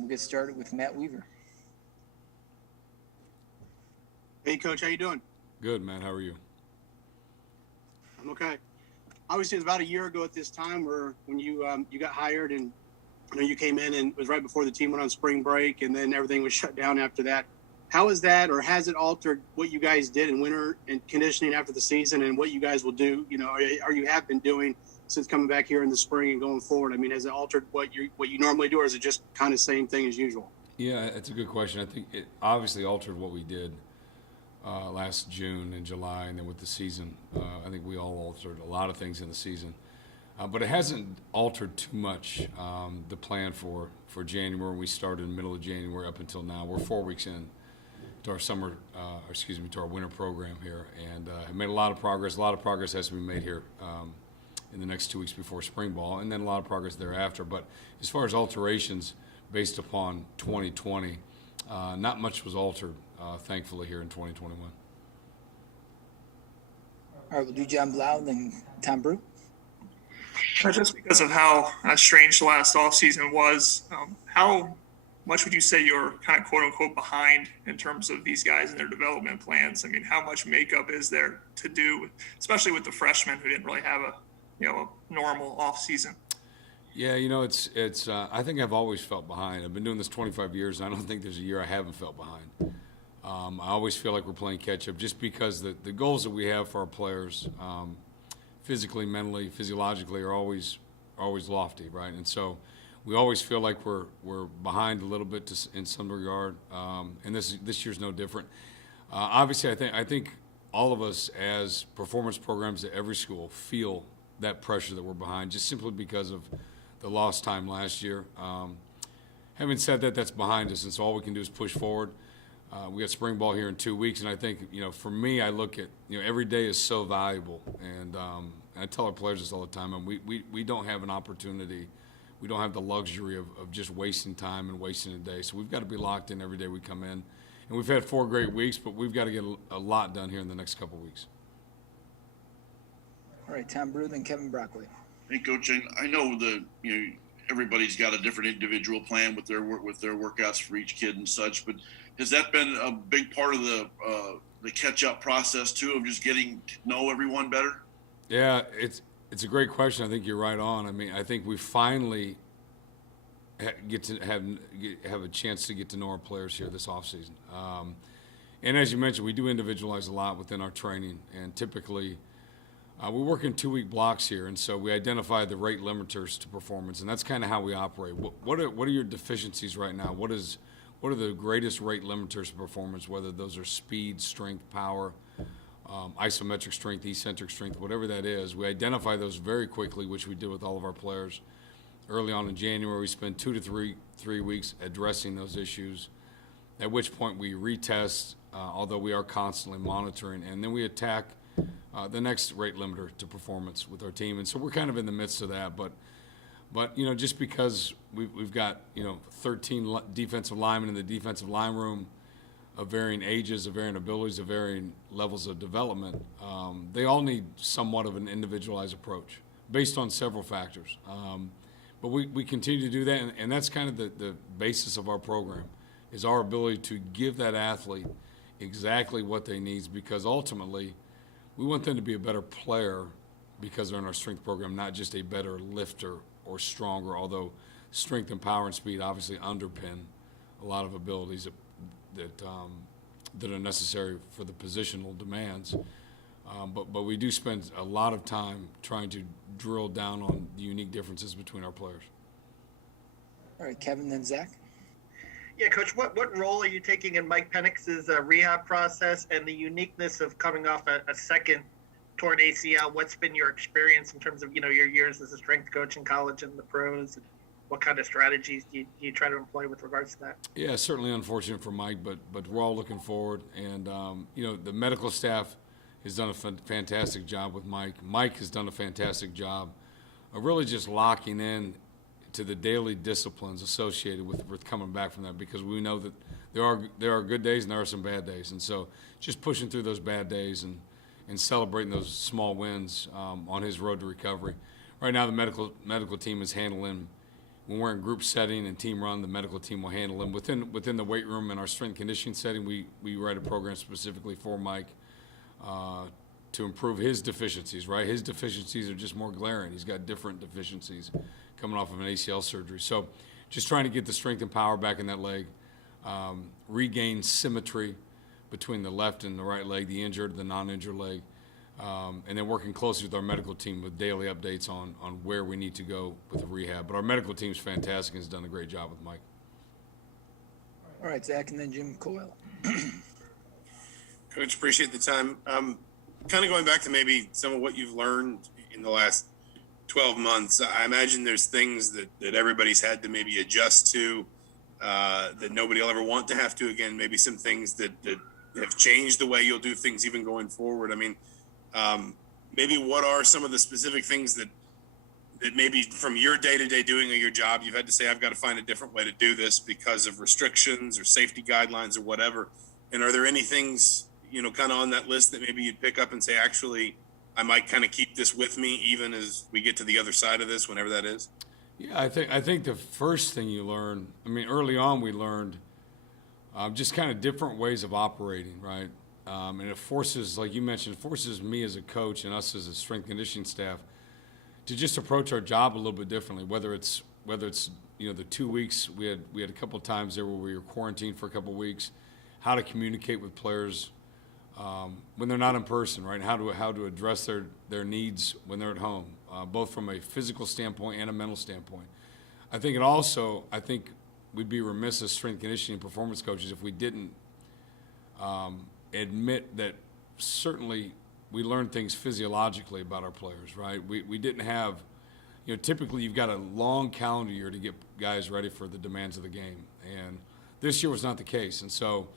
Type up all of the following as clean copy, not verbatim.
We'll get started with Matt Weaver. Hey, Coach, how you doing? Good, man. How are you? I'm okay. Obviously, it was about a year ago at this time when you got hired, and you came in, and it was right before the team went on spring break, and then everything was shut down after that. How is that, or has it altered what you guys did in winter and conditioning after the season, and what you guys will do? Or you have been doing since coming back here in the spring and going forward? I mean, has it altered what you normally do, or is it just kind of same thing as usual? Yeah, it's a good question. I think it obviously altered what we did last June and July, and then with the season. I think we all altered a lot of things in the season. But it hasn't altered too much the plan for January. We started in the middle of January up until now. We're 4 weeks in to our to our winter program here, and have made a lot of progress. A lot of progress has to be made here in the next 2 weeks before spring ball, and then a lot of progress thereafter. But as far as alterations based upon 2020, not much was altered, thankfully, here in 2021. All right, we'll do John Blau, then Tom Brew. Just because of how strange the last offseason was, how much would you say you're kind of quote-unquote behind in terms of these guys and their development plans? I mean, how much makeup is there to do, especially with the freshmen who didn't really have a normal offseason? Yeah, it's. I think I've always felt behind. I've been doing this 25 years, and I don't think there's a year I haven't felt behind. I always feel like we're playing catch-up just because the goals that we have for our players, physically, mentally, physiologically, are always lofty, right? And so we always feel like we're behind a little bit in some regard, and this year's no different. Obviously, I think all of us as performance programs at every school feel that pressure that we're behind, just simply because of the lost time last year. Having said that, that's behind us, and so all we can do is push forward. We got spring ball here in 2 weeks, and I think, for me, I look at, every day is so valuable, and I tell our players this all the time, and we don't have an opportunity, we don't have the luxury of just wasting time and wasting a day, so we've got to be locked in every day we come in. And we've had 4 great weeks, but we've got to get a lot done here in the next couple of weeks. All right, Tom Brew, then Kevin Broccoli. Hey, Coach, I know everybody's got a different individual plan with their workouts for each kid and such, but has that been a big part of the catch-up process too, of just getting to know everyone better? Yeah, it's a great question. I think you're right on. I mean, I think we finally get to have a chance to get to know our players here this offseason. And as you mentioned, we do individualize a lot within our training, and typically we work in 2-week blocks here, and so we identify the rate limiters to performance, and that's kind of how we operate. What are your deficiencies right now? What are the greatest rate limiters to performance, whether those are speed, strength, power, isometric strength, eccentric strength, whatever that is. We identify those very quickly, which we did with all of our players. Early on in January, we spent 2 to 3 weeks addressing those issues, at which point we retest, although we are constantly monitoring, and then we attack the next rate limiter to performance with our team. And so we're kind of in the midst of that, but just because we've got 13 defensive linemen in the defensive line room of varying ages, of varying abilities, of varying levels of development, they all need somewhat of an individualized approach based on several factors. But we continue to do that, and that's kind of the basis of our program, is our ability to give that athlete exactly what they need, because ultimately we want them to be a better player because they're in our strength program, not just a better lifter or stronger, although strength and power and speed obviously underpin a lot of abilities that are necessary for the positional demands. But we do spend a lot of time trying to drill down on the unique differences between our players. All right, Kevin, then Zach. Yeah, Coach, what role are you taking in Mike Penix's rehab process and the uniqueness of coming off a second torn ACL? What's been your experience in terms of, your years as a strength coach in college and the pros? And what kind of strategies do you try to employ with regards to that? Yeah, certainly unfortunate for Mike, but we're all looking forward. And, the medical staff has done a fantastic job with Mike. Mike has done a fantastic job of really just locking in to the daily disciplines associated with coming back from that, because we know that there are good days and there are some bad days. And so just pushing through those bad days and celebrating those small wins on his road to recovery. Right now the medical team is handling when we're in group setting and team run, the medical team will handle them. Within the weight room and our strength conditioning setting, we write a program specifically for Mike to improve his deficiencies, right? His deficiencies are just more glaring. He's got different deficiencies coming off of an ACL surgery. So just trying to get the strength and power back in that leg, regain symmetry between the left and the right leg, the injured, the non-injured leg, and then working closely with our medical team with daily updates on where we need to go with the rehab. But our medical team's fantastic and has done a great job with Mike. All right, Zach, and then Jim Coyle. Coach, appreciate the time. Kind of going back to maybe some of what you've learned in the last 12 months, I imagine there's things that everybody's had to maybe adjust to that nobody will ever want to have to again, maybe some things that have changed the way you'll do things even going forward. I mean, maybe what are some of the specific things that maybe from your day-to-day doing of your job, you've had to say, I've got to find a different way to do this because of restrictions or safety guidelines or whatever. And are there any things, kind of on that list that maybe you'd pick up and say, actually, I might kind of keep this with me even as we get to the other side of this, whenever that is? Yeah, I think the first thing you learn, early on we learned just kind of different ways of operating, right? And it forces, like you mentioned, forces me as a coach and us as a strength conditioning staff to just approach our job a little bit differently. Whether it's the 2 weeks we had a couple of times there where we were quarantined for a couple of weeks, how to communicate with players when they're not in person, right? How to address their needs when they're at home, both from a physical standpoint and a mental standpoint. I think we'd be remiss as strength conditioning performance coaches if we didn't admit that certainly we learned things physiologically about our players, right? We didn't have, typically you've got a long calendar year to get guys ready for the demands of the game. And this year was not the case. And so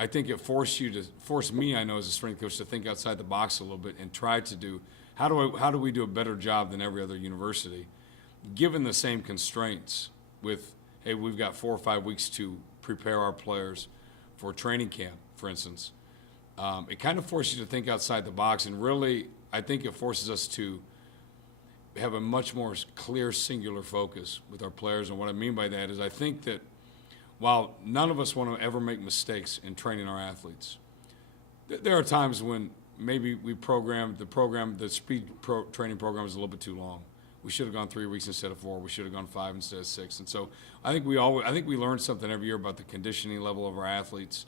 I think it forced me, I know, as a strength coach to think outside the box a little bit and try to do, how do we do a better job than every other university, given the same constraints with, hey, we've got 4 or 5 weeks to prepare our players for training camp, for instance. It kind of forces you to think outside the box, and really, I think it forces us to have a much more clear, singular focus with our players. And what I mean by that is I think that while none of us want to ever make mistakes in training our athletes, there are times when maybe we the speed training program is a little bit too long. We should have gone 3 weeks instead of 4. We should have gone 5 instead of 6. And so I think we learn something every year about the conditioning level of our athletes,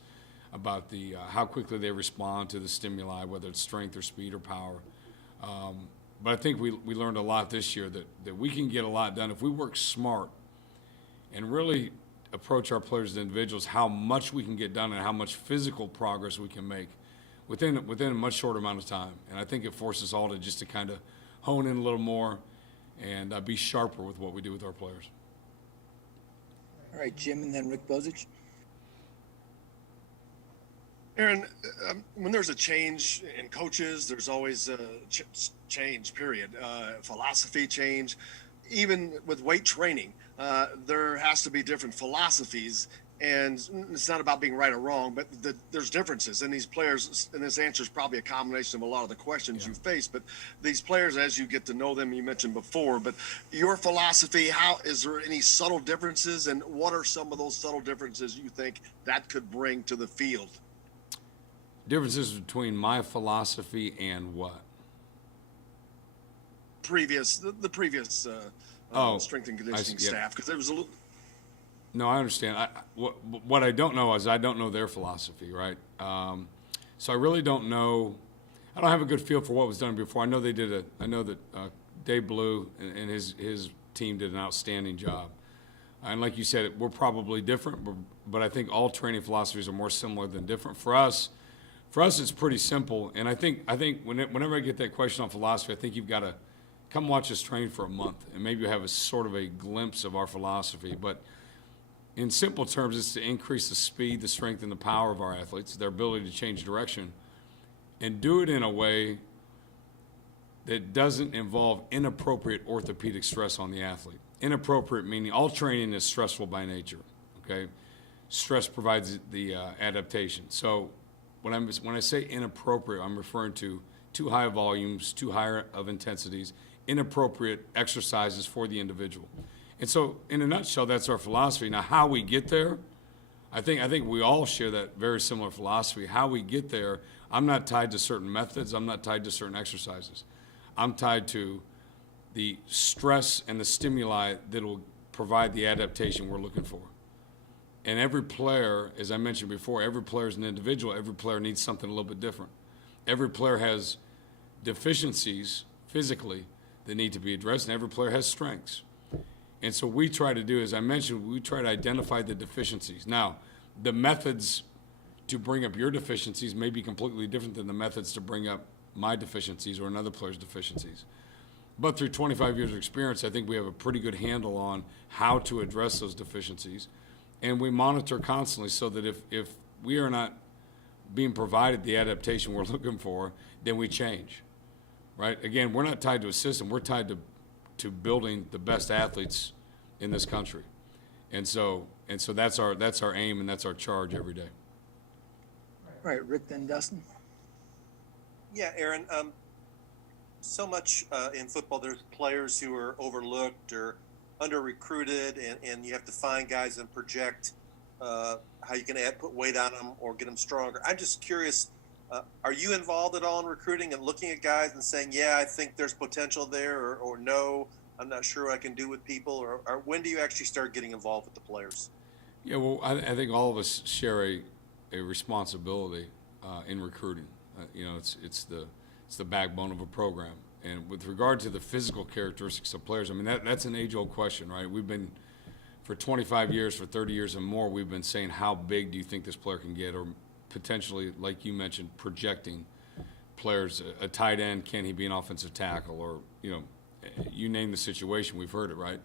about the how quickly they respond to the stimuli, whether it's strength or speed or power. But I think we learned a lot this year that we can get a lot done if we work smart and really approach our players as individuals, how much we can get done and how much physical progress we can make within a much shorter amount of time. And I think it forces us all to kind of hone in a little more and be sharper with what we do with our players. All right, Jim, and then Rick Bozich. Aaron, when there's a change in coaches, there's always a change, period. Philosophy change. Even with weight training, there has to be different philosophies. And it's not about being right or wrong, but there's differences. And these players, and this answer is probably a combination of a lot of the questions you face. But these players, as you get to know them, you mentioned before, but your philosophy, is there any subtle differences? And what are some of those subtle differences you think that could bring to the field? Differences between my philosophy and what? The previous strength and conditioning staff, because there was a little. No, I understand. What I don't know is I don't know their philosophy, right? So I really don't know. I don't have a good feel for what was done before. I know that Dave Blue and his team did an outstanding job. And like you said, we're probably different, but I think all training philosophies are more similar than different. For us, it's pretty simple. And I think whenever I get that question on philosophy, I think you've got to come watch us train for a month, and maybe you'll have a sort of a glimpse of our philosophy. But in simple terms, it's to increase the speed, the strength, and the power of our athletes, their ability to change direction, and do it in a way that doesn't involve inappropriate orthopedic stress on the athlete. Inappropriate meaning all training is stressful by nature, okay? Stress provides the adaptation. So when I say inappropriate, I'm referring to too high of volumes, too high of intensities, inappropriate exercises for the individual. And so, in a nutshell, that's our philosophy. Now, how we get there, I think we all share that very similar philosophy. How we get there, I'm not tied to certain methods. I'm not tied to certain exercises. I'm tied to the stress and the stimuli that will provide the adaptation we're looking for. And every player, as I mentioned before, every player is an individual. Every player needs something a little bit different. Every player has deficiencies physically that need to be addressed, and every player has strengths. And so we try to do, as I mentioned, we try to identify the deficiencies. Now, the methods to bring up your deficiencies may be completely different than the methods to bring up my deficiencies or another player's deficiencies. But through 25 years of experience, I think we have a pretty good handle on how to address those deficiencies. And we monitor constantly so that if we are not being provided the adaptation we're looking for, then we change, right? Again, we're not tied to a system. We're tied to building the best athletes in this country. And so that's our aim and that's our charge every day. All right, Rick, then Dustin. Yeah, Aaron, so much in football, there's players who are overlooked or under-recruited, and you have to find guys and project how you can put weight on them or get them stronger. I'm just curious, are you involved at all in recruiting and looking at guys and saying, yeah, I think there's potential there, or no, I'm not sure what I can do with people, or when do you actually start getting involved with the players? Yeah, well, I think all of us share a responsibility in recruiting. It's the backbone of a program. And with regard to the physical characteristics of players, I mean, that's an age-old question, right? We've been, for 25 years, for 30 years and more, we've been saying, how big do you think this player can get? Or potentially, like you mentioned, projecting players. A tight end, can he be an offensive tackle? Or, you name the situation, we've heard it, right?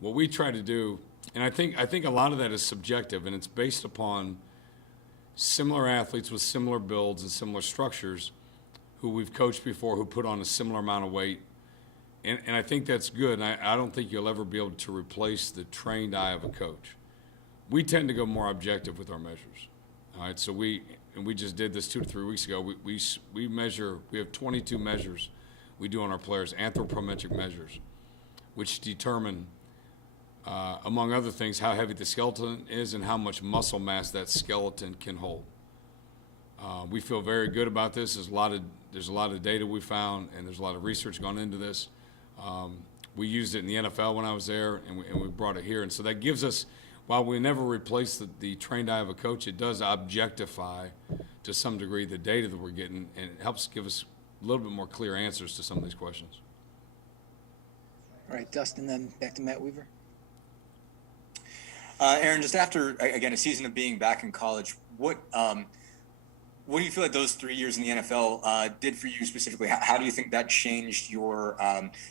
What we try to do, and I think a lot of that is subjective, and it's based upon similar athletes with similar builds and similar structures who we've coached before, who put on a similar amount of weight. And I think that's good, and I don't think you'll ever be able to replace the trained eye of a coach. We tend to go more objective with our measures. All right, so we just did this 2 to 3 weeks ago. We measure, we have 22 measures we do on our players, anthropometric measures, which determine, among other things, how heavy the skeleton is and how much muscle mass that skeleton can hold. We feel very good about this. There's a lot of data we found, and there's a lot of research gone into this. We used it in the NFL when I was there, and we brought it here. And so that gives us, while we never replace the trained eye of a coach, it does objectify to some degree the data that we're getting, and it helps give us a little bit more clear answers to some of these questions. All right, Dustin, then back to Matt Weaver. Aaron, just after, again, a season of being back in college, what do you feel like those 3 years in the NFL did for you specifically? How do you think that changed your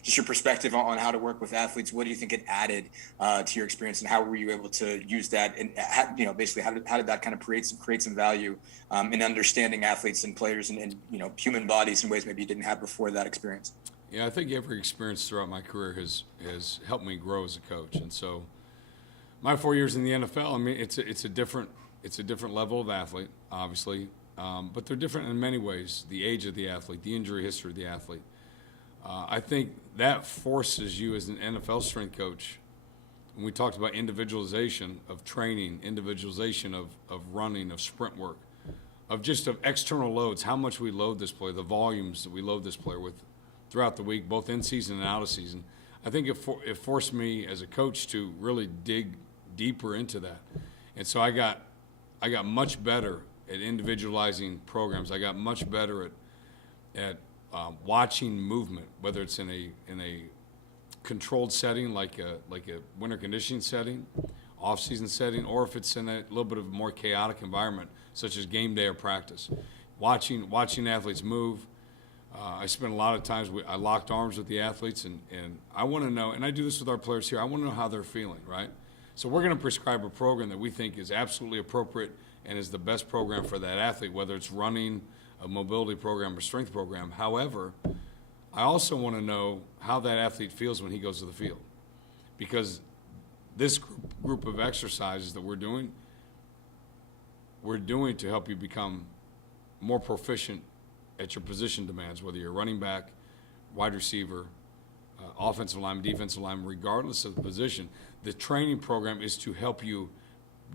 just your perspective on how to work with athletes? What do you think it added to your experience, and how were you able to use that? And basically, how did that kind of create some value in understanding athletes and players and human bodies in ways maybe you didn't have before that experience? Yeah, I think every experience throughout my career has helped me grow as a coach, and so my 4 years in the NFL, I mean, it's a different level of athlete, obviously. But they're different in many ways. The age of the athlete, the injury history of the athlete. I think that forces you as an NFL strength coach, when we talked about individualization of training, individualization of running, of sprint work, of external loads, how much we load this player, the volumes that we load this player with throughout the week, both in season and out of season. I think it forced me as a coach to really dig deeper into that. And so I got much better at individualizing programs. I got much better at watching movement, whether it's in a controlled setting like a winter conditioning setting, off-season setting, or if it's in a little bit of a more chaotic environment, such as game day or practice. Watching athletes move. I spent a lot of times, I locked arms with the athletes, and I want to know, and I do this with our players here, I want to know how they're feeling, right? So we're going to prescribe a program that we think is absolutely appropriate and is the best program for that athlete, whether it's running, a mobility program, or strength program. However, I also want to know how that athlete feels when he goes to the field, because this group of exercises that we're doing to help you become more proficient at your position demands, whether you're running back, wide receiver, offensive lineman, defensive lineman, regardless of the position. The training program is to help you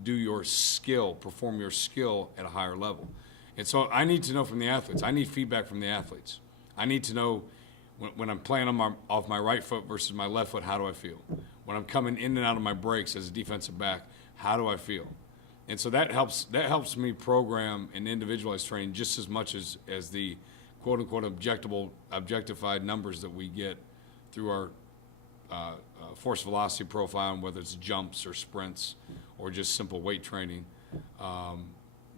do your skill, perform your skill at a higher level. And so I need to know from the athletes. I need feedback from the athletes. I need to know when I'm playing off my right foot versus my left foot, how do I feel? When I'm coming in and out of my breaks as a defensive back, how do I feel? And so that helps me program and individualize training just as much as the quote unquote objectified numbers that we get through our force velocity profile, and whether it's jumps or sprints or just simple weight training.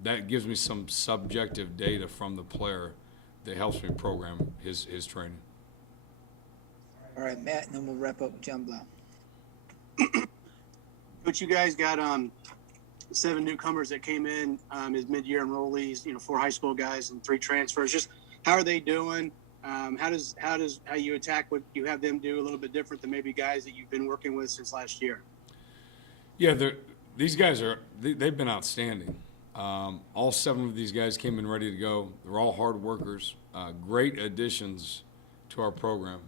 That gives me some subjective data from the player that helps me program his training. All right, Matt, and then we'll wrap up with John Blau. Coach, you guys got 7 newcomers that came in as mid-year enrollees. 4 high school guys and 3 transfers. Just how are they doing? How you attack what you have them do a little bit different than maybe guys that you've been working with since last year? Yeah, these guys they've been outstanding. All 7 of these guys came in ready to go. They're all hard workers, great additions to our program,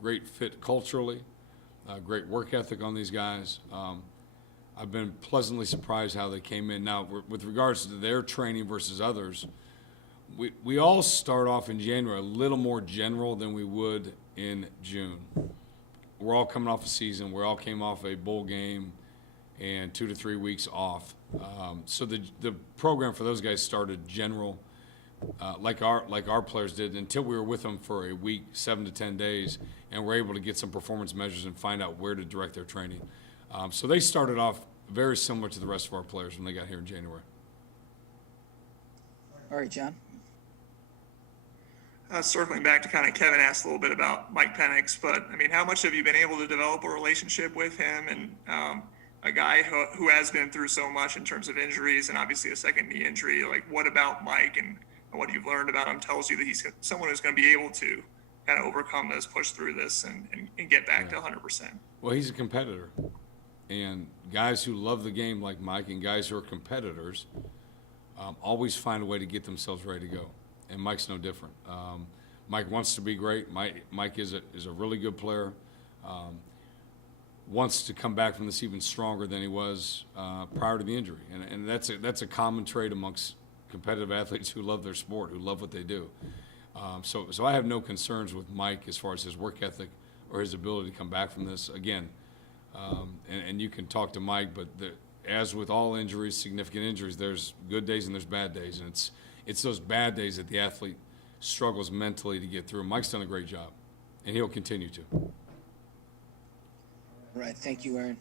great fit culturally, great work ethic on these guys. I've been pleasantly surprised how they came in. Now, with regards to their training versus others, we all start off in January a little more general than we would in June. We're all coming off a season. We all came off a bowl game and 2 to 3 weeks off. So the program for those guys started general, like our players did, until we were with them for a week, 7 to 10 days, and we're able to get some performance measures and find out where to direct their training. So they started off very similar to the rest of our players when they got here in January. All right, John. Circling back to kind of Kevin asked a little bit about Mike Penix, but I mean, how much have you been able to develop a relationship with him, and a guy who has been through so much in terms of injuries and obviously a second knee injury? Like, what about Mike and what you've learned about him tells you that he's someone who's going to be able to kind of overcome this, push through this, and get back to 100%? Well, he's a competitor, and guys who love the game like Mike and guys who are competitors always find a way to get themselves ready to go. And Mike's no different. Mike wants to be great. Mike is a really good player. Wants to come back from this even stronger than he was prior to the injury, and that's a common trait amongst competitive athletes who love their sport, who love what they do. So I have no concerns with Mike as far as his work ethic or his ability to come back from this. Again, and you can talk to Mike, but as with all injuries, significant injuries, there's good days and there's bad days, and it's those bad days that the athlete struggles mentally to get through. Mike's done a great job, and he'll continue to. All right, thank you, Aaron.